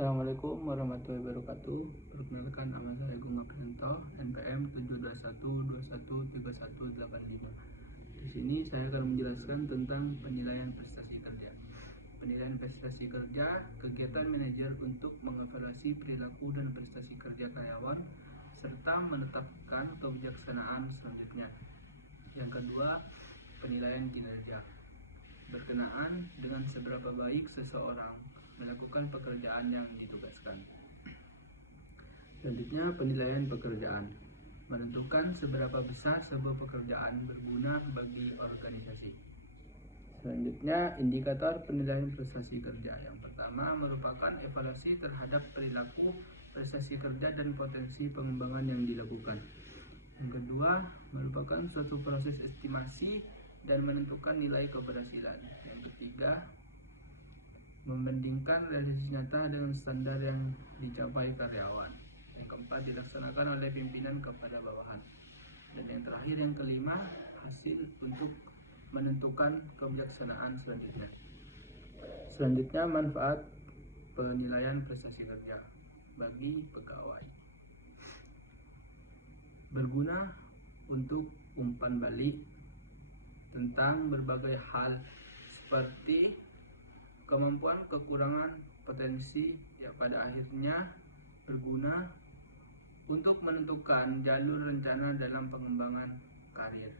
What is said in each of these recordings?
Assalamualaikum warahmatullahi wabarakatuh. Perkenalkan, nama saya Gung Aprianto, NPM 721213185. Di sini saya akan menjelaskan tentang penilaian prestasi kerja. Penilaian prestasi kerja, kegiatan manajer untuk mengevaluasi perilaku dan prestasi kerja karyawan serta menetapkan kebijaksanaan selanjutnya. Yang kedua, penilaian kinerja, berkenaan dengan seberapa baik seseorang melakukan pekerjaan yang ditugaskan. Selanjutnya, penilaian pekerjaan, menentukan seberapa besar sebuah pekerjaan berguna bagi organisasi. Selanjutnya, indikator penilaian prestasi kerja. Yang pertama merupakan evaluasi terhadap perilaku, prestasi kerja, dan potensi pengembangan yang dilakukan. Yang kedua, merupakan suatu proses estimasi dan menentukan nilai keberhasilan. Yang ketiga, membandingkan realisasi nyata dengan standar yang dicapai karyawan. Yang keempat, dilaksanakan oleh pimpinan kepada bawahan. Dan yang terakhir, yang kelima, hasil untuk menentukan kebijaksanaan selanjutnya. Selanjutnya, manfaat penilaian prestasi kerja bagi pegawai. Berguna untuk umpan balik tentang berbagai hal seperti kemampuan, kekurangan, potensi, yang pada akhirnya berguna untuk menentukan jalur rencana dalam pengembangan karir.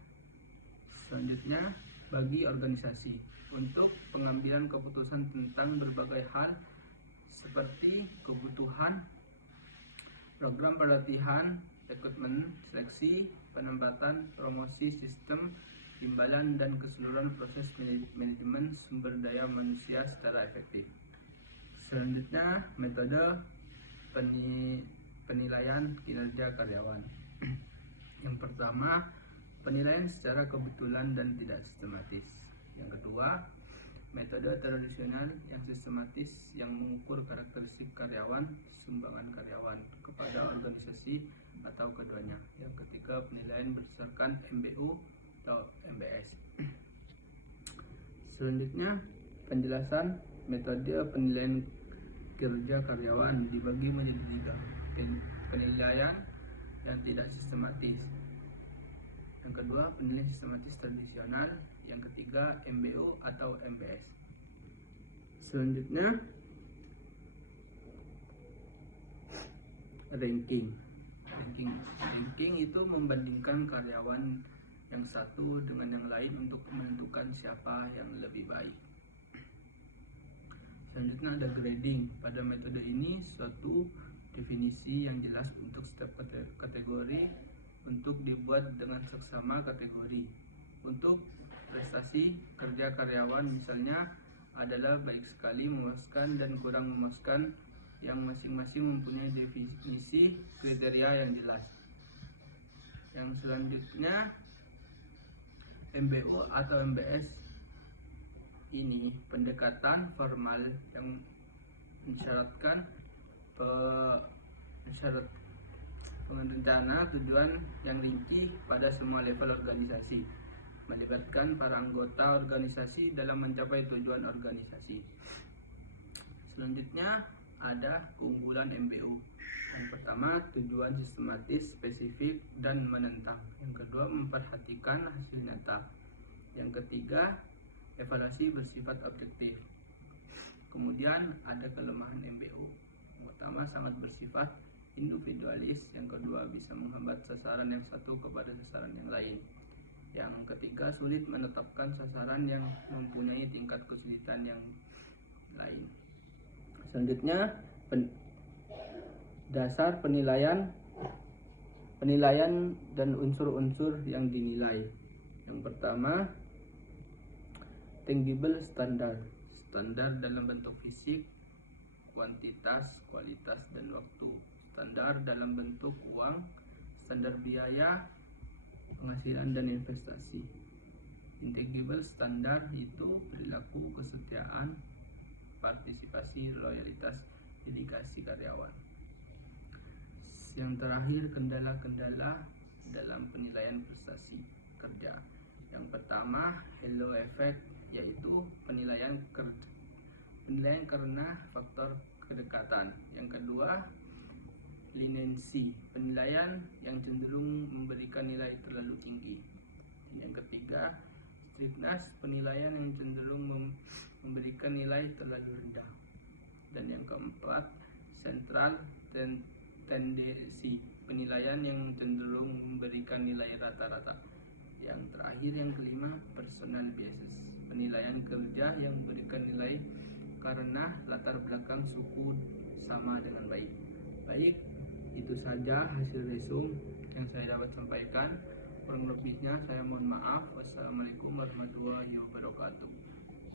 Selanjutnya, bagi organisasi untuk pengambilan keputusan tentang berbagai hal seperti kebutuhan, program pelatihan, rekrutmen, seleksi, penempatan, promosi, sistem imbalan, dan keseluruhan proses manajemen sumber daya manusia secara efektif. Selanjutnya, metode penilaian kinerja karyawan. Yang pertama, penilaian secara kebetulan dan tidak sistematis. Yang kedua, metode tradisional yang sistematis yang mengukur karakteristik karyawan, sumbangan karyawan kepada organisasi atau keduanya. Yang ketiga, penilaian berdasarkan MBU atau MBS. Selanjutnya, penjelasan metode penilaian kerja karyawan dibagi menjadi tiga. Penilaian yang tidak sistematis. Yang kedua, penilaian sistematis tradisional. Yang ketiga, MBO atau MBS. Selanjutnya, ranking itu membandingkan karyawan yang satu dengan yang lain untuk menentukan siapa yang lebih baik. Selanjutnya ada grading. Pada metode ini suatu definisi yang jelas untuk setiap kategori untuk dibuat dengan seksama kategori. Untuk prestasi kerja karyawan misalnya adalah baik sekali, memuaskan, dan kurang memuaskan, yang masing-masing mempunyai definisi kriteria yang jelas. Yang selanjutnya, MBO atau MBS ini pendekatan formal yang mensyaratkan rencana tujuan yang rinci pada semua level organisasi, melibatkan para anggota organisasi dalam mencapai tujuan organisasi. Selanjutnya ada keunggulan MBO. Yang pertama, tujuan sistematis, spesifik, dan menentang. Yang kedua, memperhatikan hasil nyata. Yang ketiga, evaluasi bersifat objektif. Kemudian ada kelemahan MBO. Yang pertama, sangat bersifat individualis. Yang kedua, bisa menghambat sasaran yang satu kepada sasaran yang lain. Yang ketiga, sulit menetapkan sasaran yang mempunyai tingkat kesulitan yang lain. Selanjutnya, dasar penilaian dan unsur-unsur yang dinilai. Yang pertama, tangible standar dalam bentuk fisik, kuantitas, kualitas, dan waktu. Standar dalam bentuk uang, standar biaya, penghasilan, dan investasi. Intangible standar itu perilaku, kesetiaan, partisipasi, loyalitas, dedikasi karyawan. Yang terakhir, kendala-kendala dalam penilaian prestasi kerja. Yang pertama, halo effect, yaitu penilaian karena faktor kedekatan. kedua, leniency, penilaian yang cenderung memberikan nilai terlalu tinggi. Yang ketiga, strictness, penilaian yang cenderung memberikan nilai terlalu rendah. Dan yang keempat, central tendency, penilaian yang cenderung memberikan nilai rata-rata. Yang terakhir, yang kelima, personal biases, penilaian kerja yang memberikan nilai karena latar belakang suku sama dengan baik. Baik, itu saja hasil resum yang saya dapat sampaikan. Kurang lebihnya saya mohon maaf. Wassalamualaikum warahmatullahi wabarakatuh.